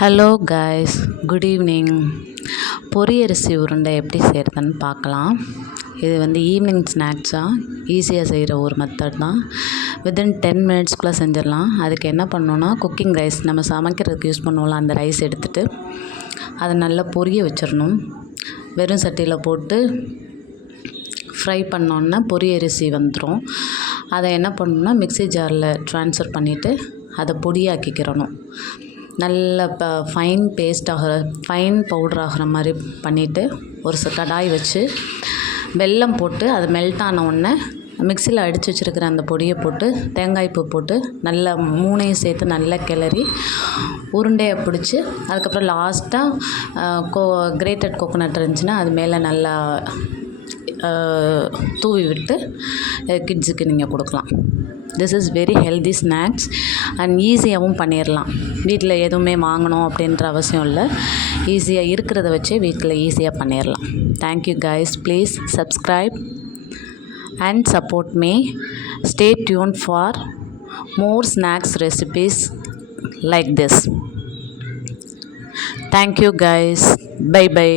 Hello guys good evening பொரியரிசி உருண்டை எப்படி செய்கிறதுன்னு பார்க்கலாம். இது வந்து ஈவினிங் ஸ்நாக்ஸாக ஈஸியாக செய்கிற ஒரு மெத்தட் தான். வித்தின் டென் மினிட்ஸ்க்குள்ளே செஞ்சிடலாம். அதுக்கு என்ன பண்ணணுன்னா குக்கிங் ரைஸ் நம்ம சமைக்கிறதுக்கு யூஸ் பண்ணுவோம்ல அந்த ரைஸ் எடுத்துகிட்டு அதை நல்லா பொரிய வச்சிடணும். வெறும் சட்டியில் போட்டு ஃப்ரை பண்ணோன்னா பொரியரிசி வந்துடும் அதை என்ன பண்ணணும்னா மிக்ஸி ஜாரில் ட்ரான்ஸ்ஃபர் பண்ணிவிட்டு அதை பொடியாக்கிக்கிறணும். நல்ல ப ஃபைன் பேஸ்ட் ஆகிற ஃபைன் பவுடர் ஆகிற மாதிரி பண்ணிவிட்டு ஒரு கடாய் வச்சு வெல்லம் போட்டு அது மெல்ட் ஆன உடனே மிக்சியில் அடித்து வச்சுருக்கிற அந்த பொடியை போட்டு தேங்காய் பூ போட்டு நல்லா மூணையும் சேர்த்து நல்லா கிளறி உருண்டையை பிடிச்சி அதுக்கப்புறம் லாஸ்ட்டாக கோ கிரேட்டட் கோகோனட் இருந்துச்சுன்னா அது மேலே நல்லா தூவி விட்டு கிட்ஸுக்கு நீங்கள் கொடுக்கலாம். This is very healthy snacks and ஈஸியாகவும் பண்ணிடலாம் வீட்டில் எதுவுமே வாங்கணும் அப்படின்ற அவசியம் இல்லை. ஈஸியாக இருக்கிறத வச்சே வீட்டில் ஈஸியாக பண்ணிடலாம் thank you guys please subscribe and support me stay tune for more snacks recipes like this thank you guys bye bye